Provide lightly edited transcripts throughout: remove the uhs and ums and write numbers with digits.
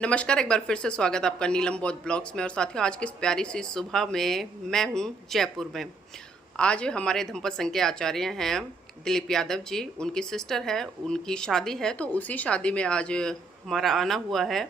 नमस्कार, एक बार फिर से स्वागत आपका नीलम बौद्ध ब्लॉग्स में। और साथियों, आज की इस प्यारी सी सुबह में मैं हूं जयपुर में। आज हमारे धम्पत संघ के आचार्य हैं दिलीप यादव जी, उनकी सिस्टर है, उनकी शादी है, तो उसी शादी में आज हमारा आना हुआ है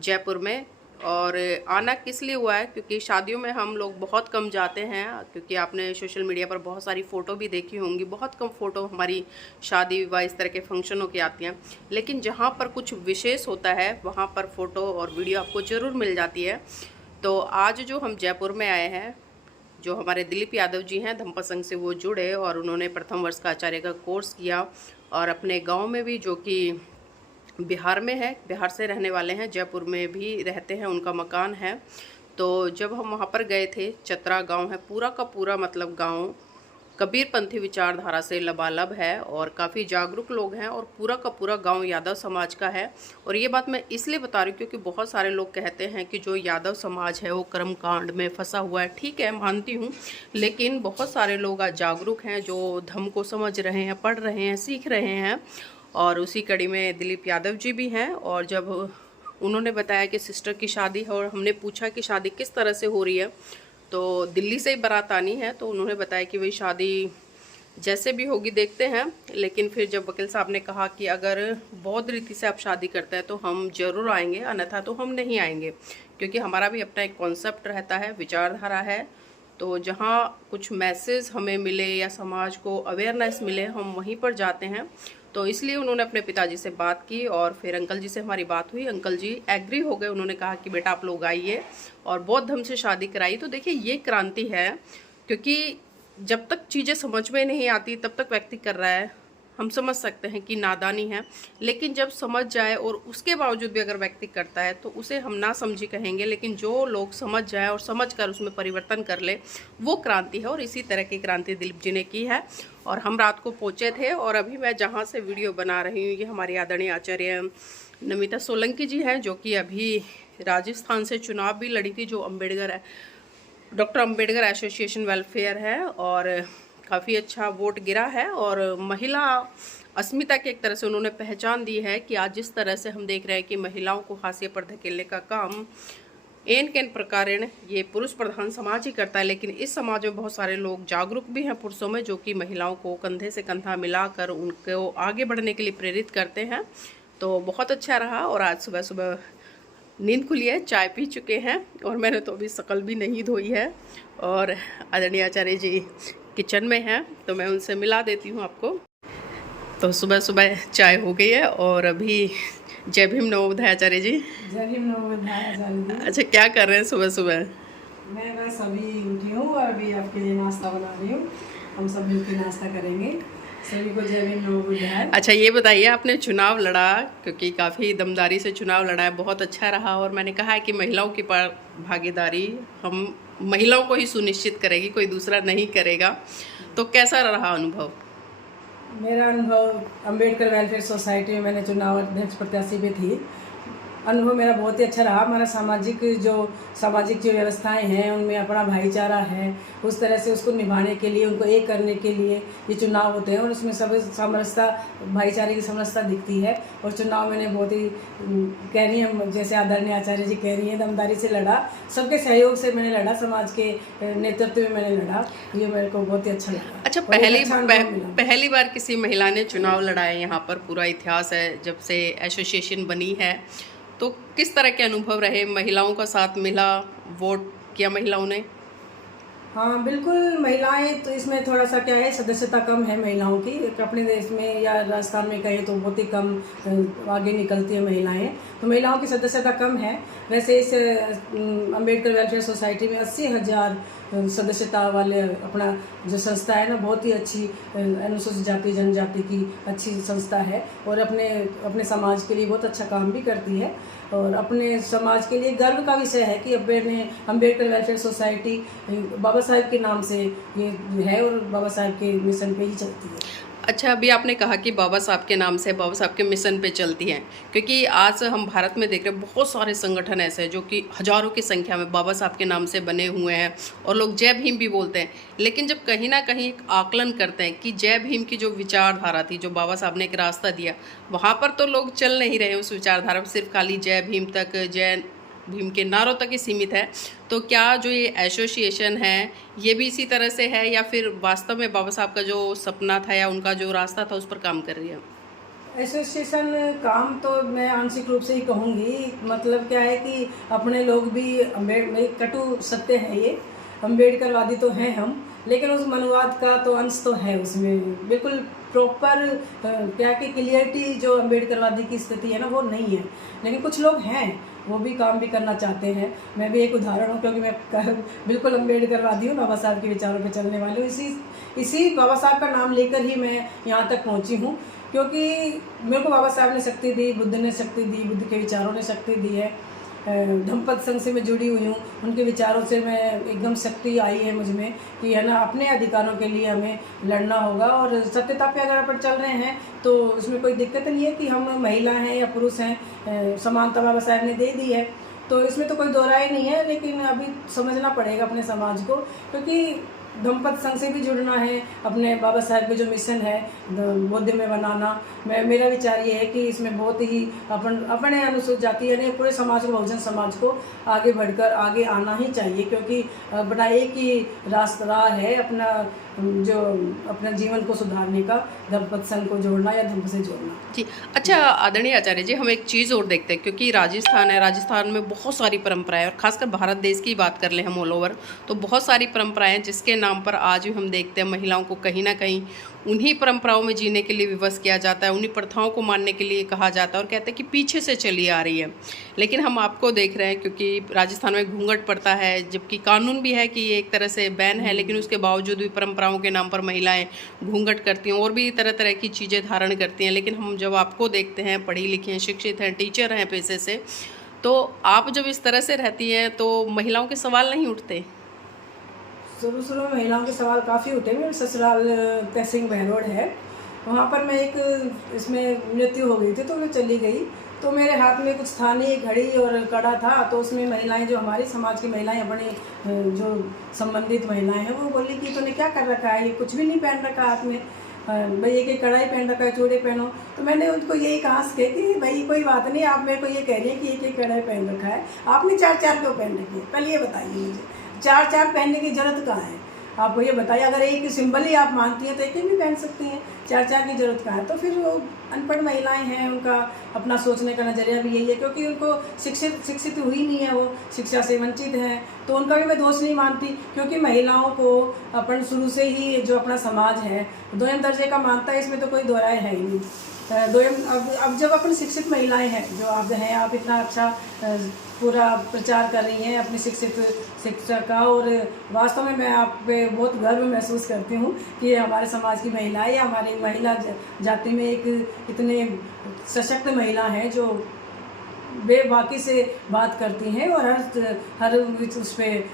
जयपुर में। और आना किस लिए हुआ है, क्योंकि शादियों में हम लोग बहुत कम जाते हैं, क्योंकि आपने सोशल मीडिया पर बहुत सारी फ़ोटो भी देखी होंगी। बहुत कम फ़ोटो हमारी शादी विवाह इस तरह के फंक्शनों की आती हैं, लेकिन जहाँ पर कुछ विशेष होता है वहाँ पर फ़ोटो और वीडियो आपको ज़रूर मिल जाती है। तो आज जो हम जयपुर में आए हैं, जो हमारे दिलीप यादव जी हैं धम्पत संघ से, वो जुड़े और उन्होंने प्रथम वर्ष का आचार्य का कोर्स किया। और अपने गाँव में भी, जो कि बिहार में है, बिहार से रहने वाले हैं, जयपुर में भी रहते हैं, उनका मकान है। तो जब हम वहाँ पर गए थे, चतरा गांव है, पूरा का पूरा मतलब गांव कबीरपंथी विचारधारा से लबालब है और काफ़ी जागरूक लोग हैं, और पूरा का पूरा गांव यादव समाज का है। और ये बात मैं इसलिए बता रही हूँ क्योंकि बहुत सारे लोग कहते हैं कि जो यादव समाज है वो कर्म कांड में फंसा हुआ है। ठीक है, मानती हूँ, लेकिन बहुत सारे लोग आज जागरूक हैं, जो धर्म को समझ रहे हैं, पढ़ रहे हैं, सीख रहे हैं। और उसी कड़ी में दिलीप यादव जी भी हैं। और जब उन्होंने बताया कि सिस्टर की शादी है, और हमने पूछा कि शादी किस तरह से हो रही है, तो दिल्ली से ही बारात आनी है, तो उन्होंने बताया कि वही शादी जैसे भी होगी देखते हैं। लेकिन फिर जब वकील साहब ने कहा कि अगर बौद्ध रीति से आप शादी करते हैं तो हम ज़रूर आएंगे, अन्यथा तो हम नहीं आएंगे, क्योंकि हमारा भी अपना एक कॉन्सेप्ट रहता है, विचारधारा है। तो जहाँ कुछ मैसेज हमें मिले या समाज को अवेयरनेस मिले, हम वहीं पर जाते हैं। तो इसलिए उन्होंने अपने पिताजी से बात की और फिर अंकल जी से हमारी बात हुई। अंकल जी एग्री हो गए, उन्होंने कहा कि बेटा आप लोग आइए और बौद्ध धर्म से शादी कराइए। तो देखिए, ये क्रांति है, क्योंकि जब तक चीज़ें समझ में नहीं आती तब तक व्यक्ति कर रहा है, हम समझ सकते हैं कि नादानी है। लेकिन जब समझ जाए और उसके बावजूद भी अगर व्यक्ति करता है तो उसे हम ना समझी कहेंगे। लेकिन जो लोग समझ जाए और समझ कर उसमें परिवर्तन कर ले, वो क्रांति है। और इसी तरह की क्रांति दिलीप जी ने की है। और हम रात को पहुँचे थे, और अभी मैं जहाँ से वीडियो बना रही हूँ, ये हमारी आदरणीय आचार्य नमिता सोलंकी जी हैं, जो कि अभी राजस्थान से चुनाव भी लड़ी थी, जो अम्बेडकर है, डॉक्टर अम्बेडकर एसोसिएशन वेलफेयर है, और काफ़ी अच्छा वोट गिरा है। और महिला अस्मिता की एक तरह से उन्होंने पहचान दी है कि आज जिस तरह से हम देख रहे हैं कि महिलाओं को हाशिए पर धकेलने का काम एन केन प्रकारेण ये पुरुष प्रधान समाज ही करता है। लेकिन इस समाज में बहुत सारे लोग जागरूक भी हैं पुरुषों में, जो कि महिलाओं को कंधे से कंधा मिलाकर उनको आगे बढ़ने के लिए प्रेरित करते हैं। तो बहुत अच्छा रहा। और आज सुबह सुबह नींद खुली है, चाय पी चुके हैं, और मैंने तो अभी शकल भी नहीं धोई है। और आदरणीय आचार्य जी किचन में हैं, तो मैं उनसे मिला देती हूँ आपको। तो सुबह सुबह चाय हो गई है, और अभी जय भीम नवोदय आचार्य जी। जय भीम नवोदय आचार्य जी। अच्छा, क्या कर रहे हैं सुबह सुबह? मैं बस अभी उठी हूँ और अभी आपके लिए नाश्ता बना रही हूँ। हम सब मिलकर नाश्ता करेंगे। सभी को जय भीम नवोदय। अच्छा, ये बताइए, आपने चुनाव लड़ा, क्योंकि काफ़ी दमदारी से चुनाव लड़ा है, बहुत अच्छा रहा। और मैंने कहा है कि महिलाओं की भागीदारी हम महिलाओं को ही सुनिश्चित करेगी, कोई दूसरा नहीं करेगा। तो कैसा रहा अनुभव? मेरा अनुभव, अम्बेडकर वेलफेयर सोसाइटी में मैंने चुनाव अध्यक्ष प्रत्याशी भी थी। अनुभव मेरा बहुत ही अच्छा रहा। हमारा सामाजिक जो व्यवस्थाएं हैं, उनमें अपना भाईचारा है, उस तरह से उसको निभाने के लिए, उनको एक करने के लिए ये चुनाव होते हैं। और उसमें सब समरसता, भाईचारे की समरसता दिखती है। और चुनाव मैंने बहुत ही कह रही है, जैसे आदरणीय आचार्य जी कह रही हैं, दमदारी से लड़ा, सबके सहयोग से मैंने लड़ा, समाज के नेतृत्व में मैंने लड़ा। ये मेरे को बहुत ही अच्छा लगा। अच्छा, पहली बार किसी महिला ने चुनाव लड़ा है यहाँ पर? पूरा इतिहास है जब से एसोसिएशन बनी है। तो किस तरह के अनुभव रहे? महिलाओं का साथ मिला, वोट किया महिलाओं ने? हाँ बिल्कुल, महिलाएं तो इसमें थोड़ा सा क्या है, सदस्यता कम है महिलाओं की। अपने देश में या राजस्थान में कहें तो बहुत ही कम आगे निकलती है महिलाएं, तो महिलाओं की सदस्यता कम है। वैसे इस अम्बेडकर वेलफेयर सोसाइटी में 80,000 सदस्यता वाले अपना जो संस्था है ना, बहुत ही अच्छी अनुसूचित जाति जनजाति की अच्छी संस्था है, और अपने समाज के लिए बहुत अच्छा काम भी करती है। और अपने समाज के लिए गर्व का विषय है कि अम्बेडकर वेलफेयर सोसाइटी बाबा साहेब के नाम से ये है, और बाबा साहेब के मिशन पे ही चलती है। अच्छा, अभी आपने कहा कि बाबा साहब के नाम से, बाबा साहब के मिशन पे चलती हैं, क्योंकि आज हम भारत में देख रहे हैं बहुत सारे संगठन ऐसे हैं जो कि हज़ारों की संख्या में बाबा साहब के नाम से बने हुए हैं और लोग जय भीम भी बोलते हैं। लेकिन जब कहीं ना कहीं एक आकलन करते हैं कि जय भीम की जो विचारधारा थी, जो बाबा साहब ने एक रास्ता दिया, वहाँ पर तो लोग चल नहीं रहे उस विचारधारा पर, सिर्फ खाली जय भीम तक, जय भीम के नारों तक ही सीमित है। तो क्या जो ये एसोसिएशन है ये भी इसी तरह से है, या फिर वास्तव में बाबा साहब का जो सपना था या उनका जो रास्ता था उस पर काम कर रही है? एसोसिएशन काम तो मैं आंशिक रूप से ही कहूँगी। मतलब क्या है कि अपने लोग भी कटु सत्य है ये, अम्बेडकरवादी तो हैं हम, लेकिन उस मनुवाद का तो अंश तो है उसमें। बिल्कुल प्रॉपर क्या कि क्लियरिटी जो अम्बेडकरवादी की स्थिति है ना वो नहीं है, लेकिन कुछ लोग हैं वो भी काम भी करना चाहते हैं। मैं भी एक उदाहरण हूँ, क्योंकि मैं बिल्कुल अम्बेडकरवादी हूँ, बाबा साहब के विचारों पे चलने वाली हूँ। इसी बाबा साहब का नाम लेकर ही मैं यहाँ तक पहुँची हूँ, क्योंकि मेरे को बाबा साहब ने शक्ति दी, बुद्ध ने शक्ति दी, बुद्ध के विचारों ने शक्ति दी है। धम्मपद संघ से मैं जुड़ी हुई हूँ, उनके विचारों से मैं एकदम शक्ति आई है मुझ में कि है ना, अपने अधिकारों के लिए हमें लड़ना होगा। और सत्यता पे अगर अपन चल रहे हैं तो उसमें कोई दिक्कत नहीं है कि हम महिला हैं या पुरुष हैं, समानता बाबा साहब ने दे दी है, तो इसमें तो कोई दो राय नहीं है। लेकिन अभी समझना पड़ेगा अपने समाज को, क्योंकि धम्मपद संघ से भी जुड़ना है, अपने बाबा साहब के जो मिशन है बुद्ध में बनाना। मेरा विचार ये है कि इसमें बहुत ही अपने अनुसूचित जाति यानी पूरे समाज को, बहुजन समाज को आगे बढ़कर आगे आना ही चाहिए, क्योंकि अपना एक ही रास्ता है अपना जीवन को सुधारने का, धम्मपद संघ को जोड़ना या धम्म से जोड़ना। जी, अच्छा आदरणीय आचार्य जी, हम एक चीज़ और देखते हैं, क्योंकि राजस्थान है, राजस्थान में बहुत सारी परंपराएं, और खासकर भारत देश की बात कर लें हम ऑल ओवर, तो बहुत सारी परंपराएं जिसके नाम पर आज भी हम देखते हैं महिलाओं को कहीं ना कहीं उन्हीं परंपराओं में जीने के लिए विवश किया जाता है, उन्हीं प्रथाओं को मानने के लिए कहा जाता है, और कहते हैं कि पीछे से चली आ रही है। लेकिन हम आपको देख रहे हैं, क्योंकि राजस्थान में घूंघट पड़ता है, जबकि कानून भी है कि ये एक तरह से बैन है, लेकिन उसके बावजूद भी परंपराओं के नाम पर महिलाएं घूंघट करती हैं और भी तरह तरह की चीज़ें धारण करती हैं। लेकिन हम जब आपको देखते हैं, पढ़ी लिखी हैं, शिक्षित हैं, टीचर हैं पेशे से, तो आप जब इस तरह से रहती हैं तो महिलाओं के सवाल नहीं उठते? शुरू में महिलाओं के सवाल काफ़ी उठे। मेरे ससुराल तहसील बहरोड है, वहाँ पर मैं एक इसमें मृत्यु हो गई थी तो मैं चली गई, तो मेरे हाथ में कुछ था नहीं, घड़ी और कड़ा था। तो उसमें महिलाएं, जो हमारे समाज की महिलाएं, अपने जो संबंधित महिलाएं हैं, वो बोली कि तूने क्या कर रखा है, ये कुछ भी नहीं पहन रखा हाथ में, भाई एक कढ़ाई पहन रखा है, चूड़े पहनो। तो मैंने उनको यही कहा कि भाई कोई बात नहीं, आप मेरे को ये कह रही हैं कि एक कढ़ाई पहन रखा है, आपने 4 क्यों पहन रखी है? पहले ये बताइए मुझे, 4 पहनने की जरूरत कहाँ है? आपको ये बताइए, अगर एक सिंबल ही आप मानती हैं तो एक भी पहन सकती हैं, 4 की जरूरत कहाँ है? तो फिर वो अनपढ़ महिलाएं हैं, उनका अपना सोचने का नज़रिया भी यही है, क्योंकि उनको शिक्षित हुई नहीं है, वो शिक्षा से वंचित हैं। तो उनका भी मैं दोष नहीं मानती, क्योंकि महिलाओं को अपन शुरू से ही जो अपना समाज है दोयम दर्जे का मानता है, इसमें तो कोई दोहराए है ही नहीं। अब जब अपन शिक्षित महिलाएं हैं, जो आप हैं, आप इतना अच्छा पूरा प्रचार कर रही हैं अपनी शिक्षा का, और वास्तव में मैं आप पे बहुत गर्व महसूस करती हूँ कि हमारे समाज की महिलाएं या हमारी महिला जाति में एक इतने सशक्त महिला हैं जो बेबाकी से बात करती हैं, और हर उस पर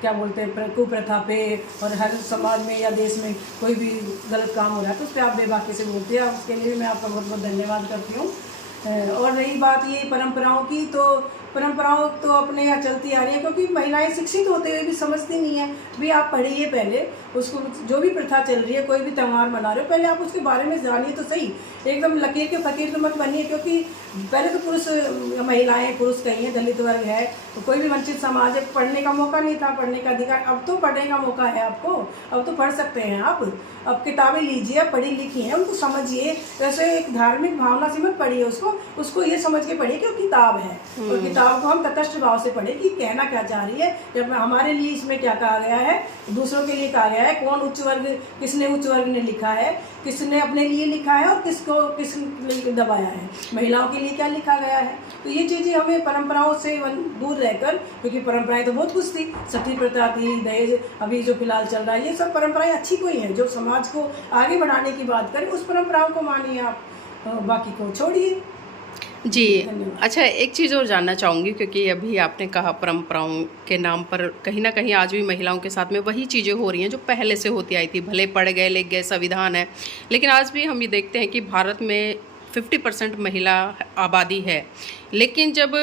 क्या बोलते हैं, कुप्रथा पे, और हर समाज में या देश में कोई भी गलत काम हो रहा है तो उस पर आप बेबाकी से बोलते हैं। उसके लिए मैं आपका बहुत बहुत धन्यवाद करती हूँ। और रही बात ये परंपराओं की, तो परंपराओं तो अपने यहाँ चलती आ रही है, क्योंकि महिलाएं शिक्षित होते हुए भी समझती नहीं है। भी आप पढ़िए पहले, उसको जो भी प्रथा चल रही है, कोई भी त्यौहार मना रहे हो, पहले आप उसके बारे में जानिए तो सही। एकदम लकीर के फकीर तो मत बनिए, क्योंकि पहले तो महिलाएं पुरुष कहीं हैं, दलित वर्ग है, तो कोई भी वंचित समाज है, पढ़ने का मौका नहीं था, पढ़ने का अधिकार, अब तो पढ़ने का मौका है आपको, अब तो पढ़ सकते हैं आप। अब किताबें लीजिए, पढ़ी लिखी हैं, उनको समझिए। वैसे एक धार्मिक भावना से मत पढ़िए उसको ये समझ के पढ़िए कि वो किताब है, और किताब को हम तटस्थ भाव से पढ़े कि कहना क्या चाह रही है, जब हमारे लिए इसमें क्या कहा गया है, दूसरों के लिए कहा गया है, कौन उच्च वर्ग, किसने उच्च वर्ग ने लिखा है, किसने अपने लिए लिखा है, और किसने दबाया है, महिलाओं के लिए क्या लिखा गया है। तो ये चीज़ें हमें परंपराओं से दूर रहकर, क्योंकि परंपराएं तो बहुत कुछ थी, सती प्रथा थी, दहेज अभी जो फिलहाल चल रहा है, ये सब परंपराएं अच्छी कोई हैं जो समाज को आगे बढ़ाने की बात करें, उस परंपराओं को मानिए आप, बाकी को छोड़िए। जी। धन्यवाद। अच्छा, एक चीज़ और जानना चाहूँगी, क्योंकि अभी आपने कहा परंपराओं के नाम पर कहीं न कहीं आज भी महिलाओं के साथ में वही चीज़ें हो रही हैं जो पहले से होती आई थी। भले पढ़ गए, लिख गए, संविधान है, लेकिन आज भी हम ये देखते हैं कि भारत में 50% महिला आबादी है। लेकिन जब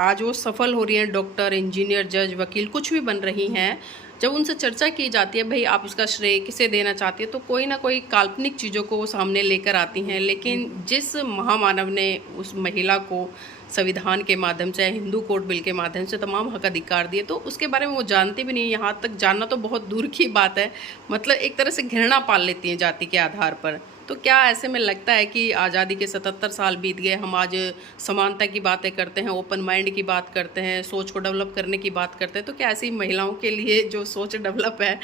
आज वो सफल हो रही हैं, डॉक्टर, इंजीनियर, जज, वकील कुछ भी बन रही हैं, जब उनसे चर्चा की जाती है भाई आप उसका श्रेय किसे देना चाहती है, तो कोई ना कोई काल्पनिक चीज़ों को वो सामने लेकर आती हैं। लेकिन जिस महामानव ने उस महिला को संविधान के माध्यम से, हिंदू कोड बिल के माध्यम से तमाम हक अधिकार दिए, तो उसके बारे में वो जानती भी नहीं। यहाँ तक जानना तो बहुत दूर की बात है, मतलब एक तरह से घृणा पाल लेती हैं जाति के आधार पर। तो क्या ऐसे में लगता है कि आज़ादी के 77 साल बीत गए, हम आज समानता की बातें करते हैं, ओपन माइंड की बात करते हैं, सोच को डेवलप करने की बात करते हैं, तो क्या ऐसी महिलाओं के लिए जो सोच डेवलप है,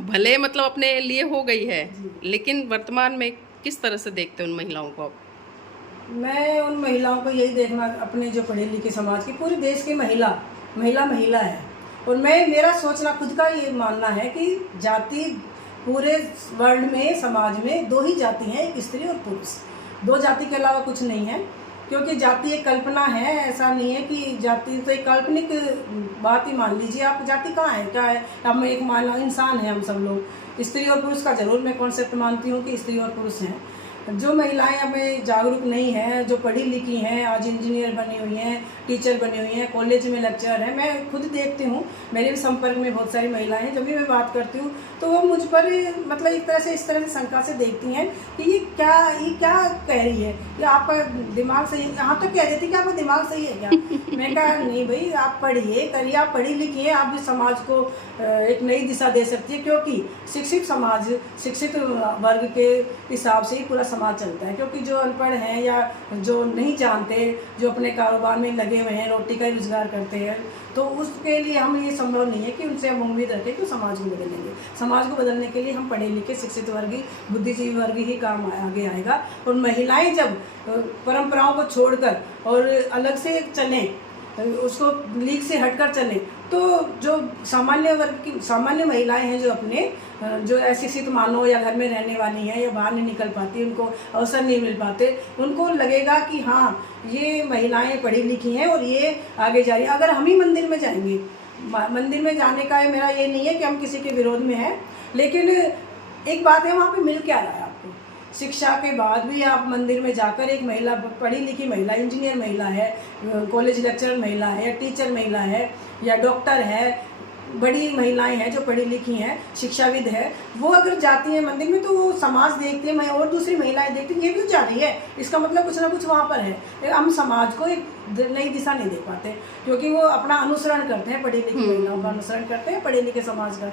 भले मतलब अपने लिए हो गई है, लेकिन वर्तमान में किस तरह से देखते हैं उन महिलाओं को आप? मैं उन महिलाओं को यही देखना, अपने जो पढ़े लिखे समाज की, पूरे देश की महिला महिला है। और मैं, मेरा सोचना खुद का ये मानना है कि जाति पूरे वर्ल्ड में, समाज में दो ही जाति हैं, एक स्त्री और पुरुष। दो जाति के अलावा कुछ नहीं है, क्योंकि जाति एक कल्पना है। ऐसा नहीं है कि जाति तो एक काल्पनिक बात ही मान लीजिए आप। जाति कहाँ है, क्या है? हम एक मानव इंसान है, हम सब लोग। स्त्री और पुरुष का जरूर मैं कॉन्सेप्ट मानती हूँ कि स्त्री और पुरुष हैं। जो महिलाएं हमें जागरूक नहीं हैं, जो पढ़ी लिखी हैं, आज इंजीनियर बनी हुई हैं, टीचर बनी हुई हैं, कॉलेज में लेक्चरर हैं, मैं खुद देखती हूँ, मेरे भी संपर्क में बहुत सारी महिलाएं हैं। जब भी मैं बात करती हूँ तो वो मुझ पर मतलब एक तरह से, इस तरह से शंका से देखती हैं कि ये क्या कह रही है, कि आपका दिमाग सही है। यहाँ तक कह देती कि आपका दिमाग सही है क्या? मैं कहा नहीं भाई, आप पढ़िए करिए, आप पढ़ी लिखी हैं, आप भी समाज को एक नई दिशा दे सकती है। क्योंकि शिक्षित समाज, शिक्षित वर्ग के हिसाब से ही पूरा समाज चलता है। क्योंकि जो अनपढ़ हैं या जो नहीं जानते, जो अपने कारोबार में लगे हुए हैं, रोटी का रोजगार करते हैं, तो उसके लिए हम, ये संभव नहीं है कि उनसे हम उम्मीद रखें कि समाज को बदलेंगे। समाज को बदलने के लिए हम पढ़े लिखे, शिक्षित वर्ग ही, बुद्धिजीवी वर्ग ही काम आगे आएगा। और महिलाएं जब परंपराओं को छोड़कर और अलग से चलें, उसको लीक से हटकर चलें, तो जो सामान्य वर्ग की, सामान्य महिलाएं हैं, जो अपने जो अशिक्षित मानो या घर में रहने वाली हैं या बाहर नहीं निकल पाती, उनको अवसर नहीं मिल पाते, उनको लगेगा कि हाँ ये महिलाएं पढ़ी लिखी हैं और ये आगे जा रही है। अगर हम ही मंदिर में जाएंगे, मंदिर में जाने का मेरा ये नहीं है कि हम किसी के विरोध में हैं, लेकिन एक बात है, वहाँ पे मिल क्या रहा है आपको? शिक्षा के बाद भी आप मंदिर में जाकर, एक महिला, पढ़ी लिखी महिला, इंजीनियर महिला है, कॉलेज लेक्चरर महिला है, या टीचर महिला है, या डॉक्टर है, बड़ी महिलाएं हैं जो पढ़ी लिखी हैं, शिक्षाविद है, वो अगर जाती हैं मंदिर में तो वो समाज देखते हैं, और दूसरी महिलाएं देखती हैं, ये भी जा रही है, इसका मतलब कुछ ना कुछ वहाँ पर है। हम समाज को एक नई दिशा नहीं दे पाते, क्योंकि वो अपना अनुसरण करते हैं, पढ़ी लिखी महिलाओं का अनुसरण करते हैं, पढ़े लिखे समाज का,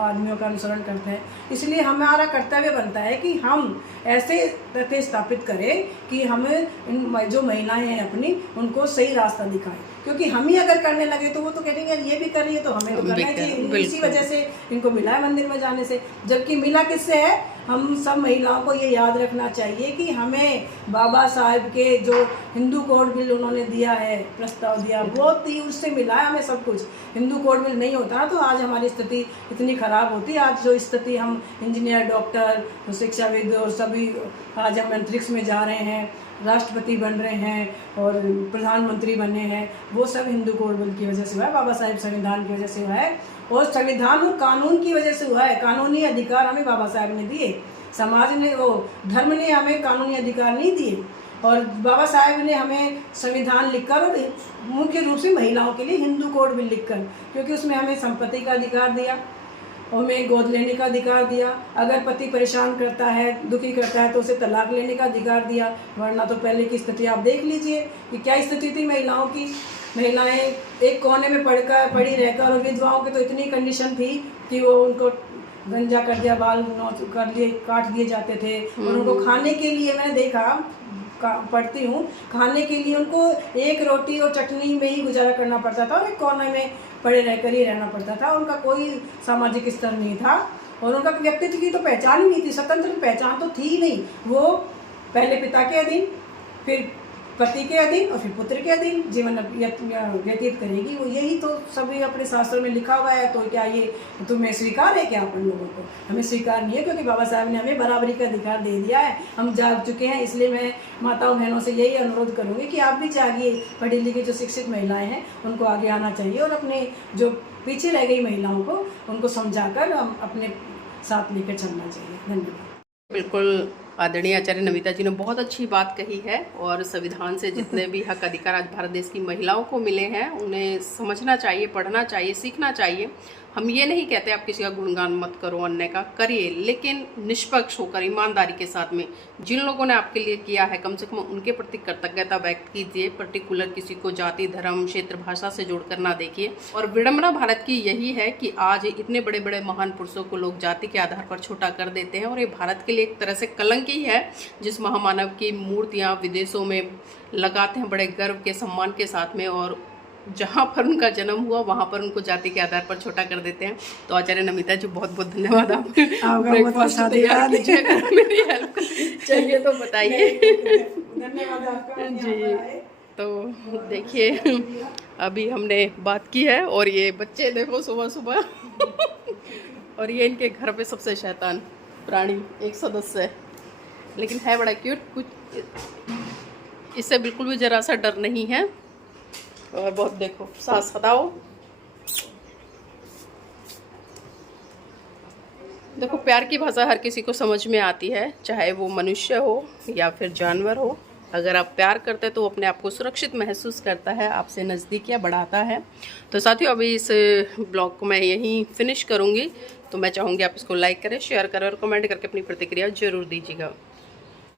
आदमियों का अनुसरण करते हैं। इसलिए हमारा कर्तव्य बनता है कि हम ऐसे तथ्य स्थापित करें कि हमें जो महिलाएं हैं अपनी, उनको सही रास्ता दिखाएं। क्योंकि हम ही अगर करने लगे तो वो तो कहेंगे यार ये भी कर रही है तो हमें तो करना चाहिए। इसी वजह से इनको मिला है मंदिर में जाने से। जबकि मिला किससे है? हम सब महिलाओं को ये याद रखना चाहिए कि हमें बाबा साहब के जो हिंदू कोड बिल उन्होंने दिया है, प्रस्ताव दिया, वो उससे मिला है हमें सब कुछ। हिंदू कोड बिल नहीं होता तो आज हमारी स्थिति इतनी खराब होती। आज जो स्थिति, हम इंजीनियर, डॉक्टर, शिक्षाविद और सभी आज हम अंतरिक्ष में जा रहे हैं, राष्ट्रपति बन रहे हैं और प्रधानमंत्री बने हैं, वो सब हिंदू कोड बिल की वजह से हुआ है, बाबा साहेब संविधान की वजह से हुआ है, और संविधान और कानून की वजह से हुआ है। कानूनी अधिकार हमें बाबा साहेब ने दिए, समाज ने, वो धर्म ने हमें कानूनी अधिकार नहीं दिए। और बाबा साहेब ने हमें संविधान लिखकर, और मुख्य रूप से महिलाओं के लिए हिंदू कोड बिल लिखकर, क्योंकि उसमें हमें संपत्ति का अधिकार दिया, और हमें गोद लेने का अधिकार दिया। अगर पति परेशान करता है, दुखी करता है, तो उसे तलाक लेने का अधिकार दिया। वरना तो पहले की स्थिति आप देख लीजिए कि क्या स्थिति थी महिलाओं की। महिलाएं एक कोने में पड़ी रहकर, और विधवाओं की तो इतनी कंडीशन थी कि वो उनको गंजा कर दिया, बाल कर लिए, काट दिए जाते थे। और उनको खाने के लिए, मैंने देखा, पढ़ती हूँ, खाने के लिए उनको एक रोटी और चटनी में ही गुजारा करना पड़ता था, और एक कोने में पड़े रहकर ही रहना पड़ता था। उनका कोई सामाजिक स्तर नहीं था, और उनका व्यक्तित्व की तो पहचान ही नहीं थी, स्वतंत्र पहचान तो थी ही नहीं। वो पहले पिता के अधीन, फिर पति के अधीन और फिर पुत्र के अधीन जीवन व्यतीत करेगी। वो यही तो सभी अपने शास्त्रों में लिखा हुआ है। तो क्या ये तुम्हें स्वीकार है क्या? अपन लोगों को हमें स्वीकार नहीं है, क्योंकि बाबा साहब ने हमें बराबरी का अधिकार दे दिया है। हम जाग चुके हैं। इसलिए मैं माताओं बहनों से यही अनुरोध करूँगी कि आप भी जागिए। पढ़ी लिखी जो शिक्षित महिलाएं हैं उनको आगे आना चाहिए और अपने जो पीछे रह गई महिलाओं को उनको समझाकर हम अपने साथ लेकर चलना चाहिए। धन्यवाद। बिल्कुल, आदरणीय आचार्य नमिता जी ने बहुत अच्छी बात कही है। और संविधान से जितने भी हक अधिकार आज भारत देश की महिलाओं को मिले हैं उन्हें समझना चाहिए, पढ़ना चाहिए, सीखना चाहिए। हम ये नहीं कहते आप किसी का गुणगान मत करो, अन्य का करिए, लेकिन निष्पक्ष होकर ईमानदारी के साथ में जिन लोगों ने आपके लिए किया है कम से कम उनके प्रति कृतज्ञता व्यक्त कीजिए। पर्टिकुलर किसी को जाति, धर्म, क्षेत्र, भाषा से जोड़कर ना देखिए। और विडंबना भारत की यही है कि आज इतने बड़े बड़े महान पुरुषों को लोग जाति के आधार पर छोटा कर देते हैं। और ये भारत के लिए एक तरह से कलंक ही है, जिस महामानव की मूर्तियाँ विदेशों में लगाते हैं बड़े गर्व के, सम्मान के साथ में, और जहाँ पर उनका जन्म हुआ वहाँ पर उनको जाति के आधार पर छोटा कर देते हैं। तो आचार्य नमिता जी बहुत बहुत धन्यवाद। आप ब्रेकफास्ट तैयार कीजिए, अगर मेरी हेल्प चाहिए तो बताइए। धन्यवाद आपका जी। तो देखिए, अभी हमने बात की है और ये बच्चे देखो सुबह सुबह और ये इनके घर पे सबसे शैतान प्राणी एक सदस्य है, लेकिन है बड़ा क्यूट। कुछ इससे बिल्कुल भी जरा सा डर नहीं है। और बहुत देखो सांस हटाओ, देखो प्यार की भाषा हर किसी को समझ में आती है, चाहे वो मनुष्य हो या फिर जानवर हो। अगर आप प्यार करते हैं तो वो अपने आप को सुरक्षित महसूस करता है, आपसे नज़दीकियाँ बढ़ाता है। तो साथियों, अभी इस ब्लॉग को मैं यहीं फिनिश करूँगी। तो मैं चाहूँगी आप इसको लाइक करें, शेयर करें और कमेंट करके अपनी प्रतिक्रिया ज़रूर दीजिएगा।